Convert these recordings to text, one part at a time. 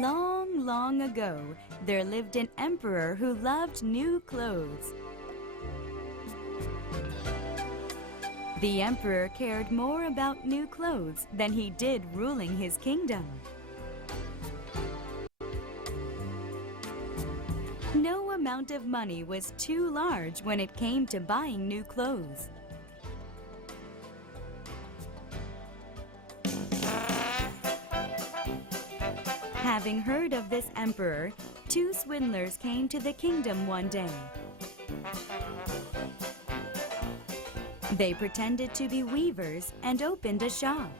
Long, long ago, there lived an emperor who loved new clothes. The emperor cared more about new clothes than he did ruling his kingdom. No amount of money was too large when it came to buying new clothes. Having heard of this emperor, two swindlers came to the kingdom one day. They pretended to be weavers and opened a shop.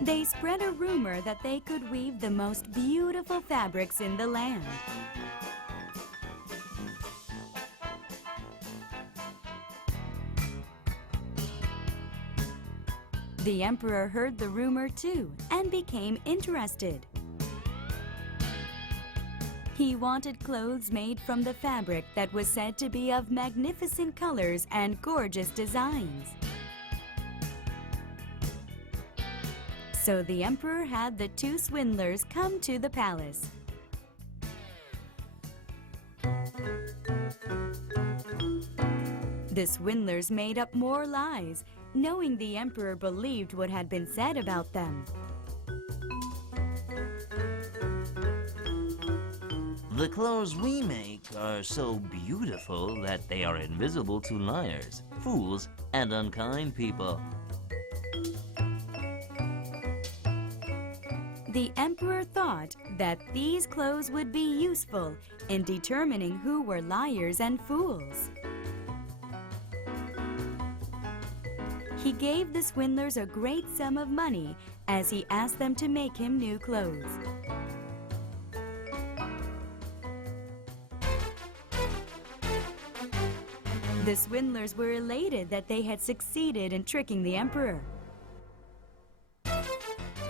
They spread a rumor that they could weave the most beautiful fabrics in the land. The emperor heard the rumor too and became interested. He wanted clothes made from the fabric that was said to be of magnificent colors and gorgeous designs. So the emperor had the two swindlers come to the palace. The swindlers made up more lies, knowing the emperor believed what had been said about them. The clothes we make are so beautiful that they are invisible to liars, fools, and unkind people. The emperor thought that these clothes would be useful in determining who were liars and fools. He gave the swindlers a great sum of money as he asked them to make him new clothes. The swindlers were elated that they had succeeded in tricking the emperor.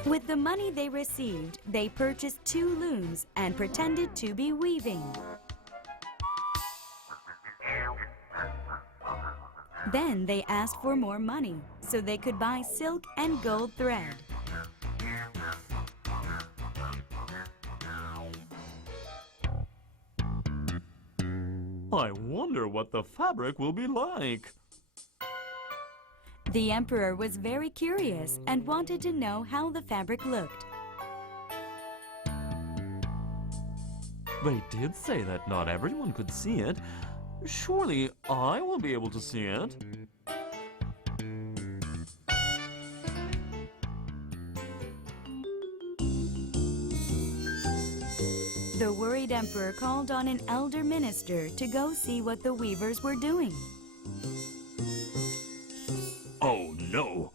With the money they received, they purchased two looms and pretended to be weaving. Then they asked for more money so they could buy silk and gold thread. I wonder what the fabric will be like. The emperor was very curious and wanted to know how the fabric looked. They did say that not everyone could see it. Surely I will be able to see it. The worried emperor called on an elder minister to go see what the weavers were doing. Oh no!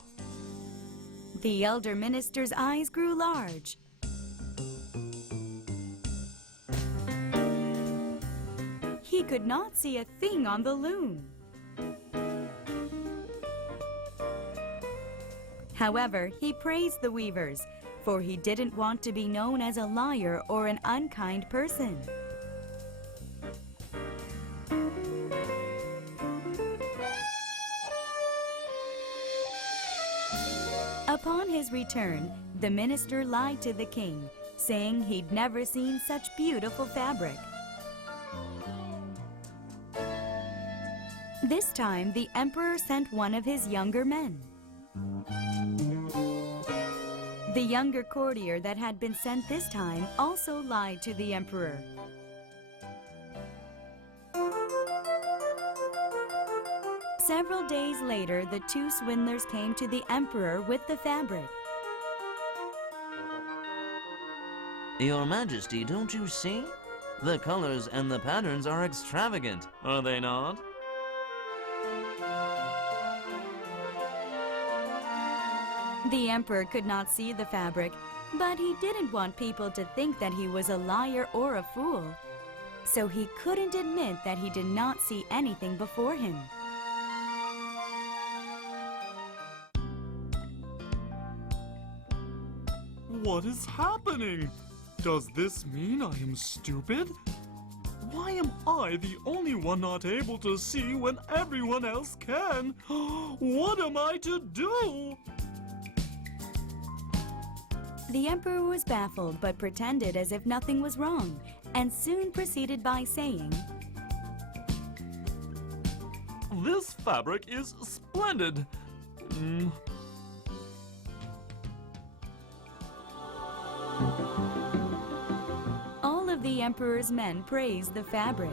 The elder minister's eyes grew large. He could not see a thing on the loom. However, he praised the weavers, for he didn't want to be known as a liar or an unkind person. Upon his return, the minister lied to the king, saying he'd never seen such beautiful fabric. This time, the emperor sent one of his younger men. The younger courtier that had been sent this time also lied to the emperor. Several days later, the two swindlers came to the emperor with the fabric. Your Majesty, don't you see? The colors and the patterns are extravagant, are they not? The emperor could not see the fabric, but he didn't want people to think that he was a liar or a fool. So he couldn't admit that he did not see anything before him. What is happening? Does this mean I am stupid? Why am I the only one not able to see when everyone else can? What am I to do? The emperor was baffled but pretended as if nothing was wrong, and soon proceeded by saying, This fabric is splendid. All of the emperor's men praised the fabric.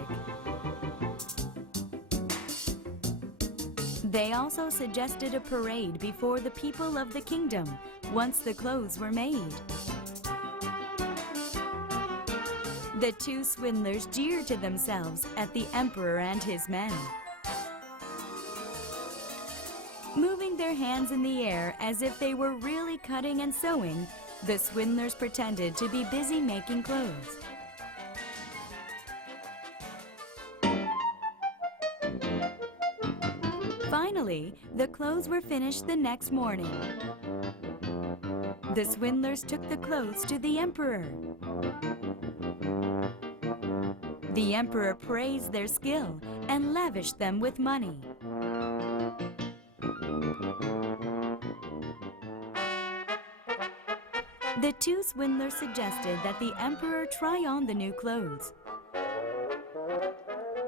They also suggested a parade before the people of the kingdom once the clothes were made. The two swindlers jeered to themselves at the emperor and his men. Moving their hands in the air as if they were really cutting and sewing, the swindlers pretended to be busy making clothes. Finally, the clothes were finished the next morning. The swindlers took the clothes to the emperor. The emperor praised their skill and lavished them with money. The two swindlers suggested that the emperor try on the new clothes.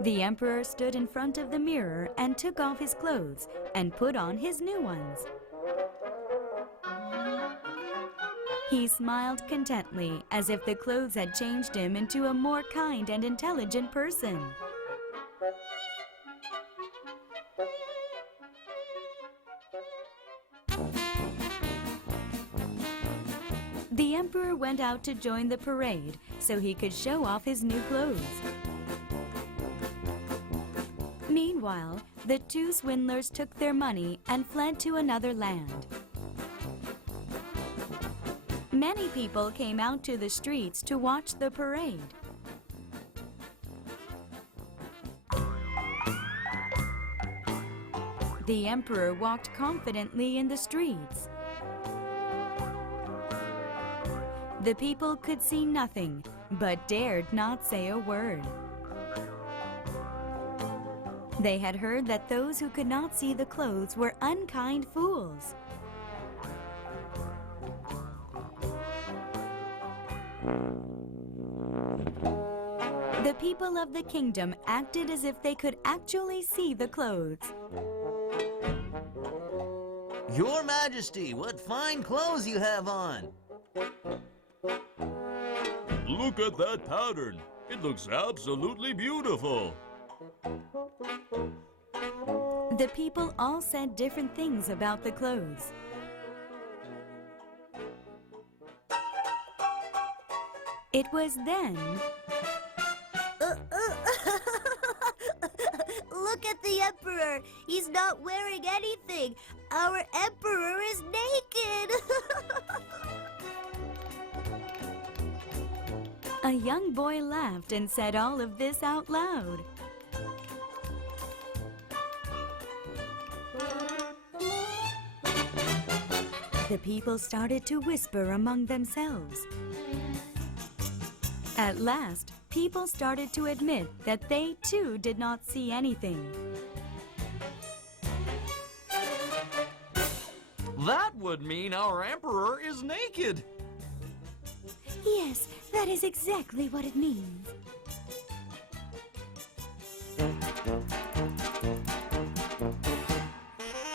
The emperor stood in front of the mirror and took off his clothes and put on his new ones. He smiled contently as if the clothes had changed him into a more kind and intelligent person. The emperor went out to join the parade so he could show off his new clothes. Meanwhile, the two swindlers took their money and fled to another land. Many people came out to the streets to watch the parade. The emperor walked confidently in the streets. The people could see nothing, but dared not say a word. They had heard that those who could not see the clothes were unkind fools. The people of the kingdom acted as if they could actually see the clothes. Your Majesty, what fine clothes you have on! Look at that pattern. It looks absolutely beautiful. The people all said different things about the clothes. It was then... Look at the emperor. He's not wearing anything. Our emperor is naked. A young boy laughed and said all of this out loud. The people started to whisper among themselves. At last, people started to admit that they too did not see anything. That would mean our emperor is naked. Yes, that is exactly what it means.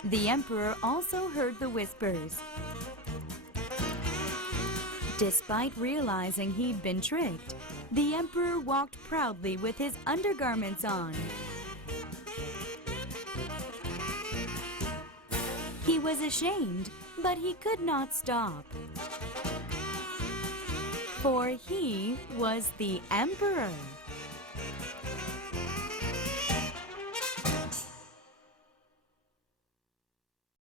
The emperor also heard the whispers. Despite realizing he'd been tricked, the emperor walked proudly with his undergarments on. He was ashamed, but he could not stop. For he was the emperor.